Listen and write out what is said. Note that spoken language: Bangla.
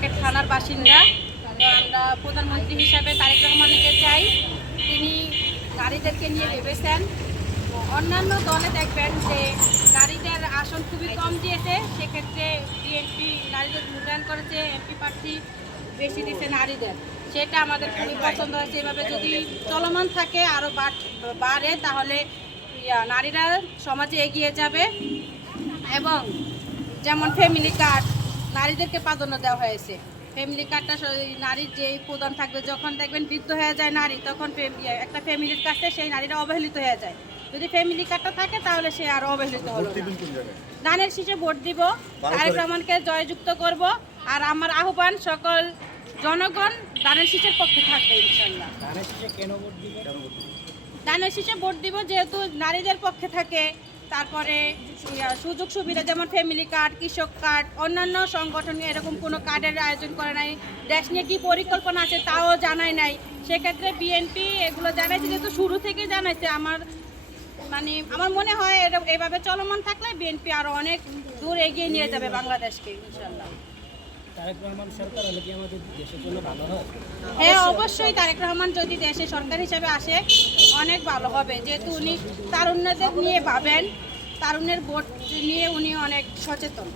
মার্কেট থানার বাসিন্দা। আমরা প্রধানমন্ত্রী হিসাবে তারেক রহমানকে চাই। তিনি নারীদেরকে নিয়ে ভেবেছেন। অন্যান্য দলে দেখবেন যে নারীদের আসন খুবই কম দিয়েছে। সেক্ষেত্রে বিএনপি নারীদের মূল্যায়ন করেছে, এমপি প্রার্থী বেশি দিচ্ছে নারীদের। সেটা আমাদের খুবই পছন্দ হয়েছে। এভাবে যদি চলমান থাকে আরও বাড়ে, তাহলে নারীরা সমাজে এগিয়ে যাবে। এবং যেমন ফ্যামিলি কার্ড নারীদেরকে প্রাধান্য দেওয়া হয়েছে। ফ্যামিলি কার্ডটা নারীর যে প্রধান থাকবে যখন দেখবেন বৃদ্ধ হয়ে যায় নারী তখন একটা ফ্যামিলির কাছে সেই নারীরা অবহেলিত হয়ে যায়। যদি ফ্যামিলি কার্ডটা থাকে তাহলে সে আর অবহেলিত হলো। দানের শীষে ভোট দিব তারেক রহমানকে জয়যুক্ত করব আর আমার আহ্বান সকল জনগণ দানের শীষের পক্ষে থাকবে ইনশাল্লাহ দানের শীষে ভোট দিব যেহেতু নারীদের পক্ষে থাকে। তারপরে সুযোগ সুবিধা যেমন ফ্যামিলি কার্ড কৃষক কার্ড অন্যান্য সংগঠন এরকম কোনো কার্ডের আয়োজন করে নাই। দেশ নিয়ে কী পরিকল্পনা আছে তাও জানায় নাই। সেক্ষেত্রে বিএনপি এগুলো জানাইছে যেহেতু শুরু থেকে জানাইছে আমার মানে আমার মনে হয় এটা এভাবে চলমান থাকলে বিএনপি আরও অনেক দূর এগিয়ে নিয়ে যাবে বাংলাদেশকে ইনশাল্লাহ হয়? হ্যাঁ অবশ্যই তারেক রহমান যদি দেশে সরকার হিসেবে আসে অনেক ভালো হবে। যেহেতু উনি তারুণ্যদের নিয়ে ভাবেন তারুণ্যের ভোট নিয়ে উনি অনেক সচেতন।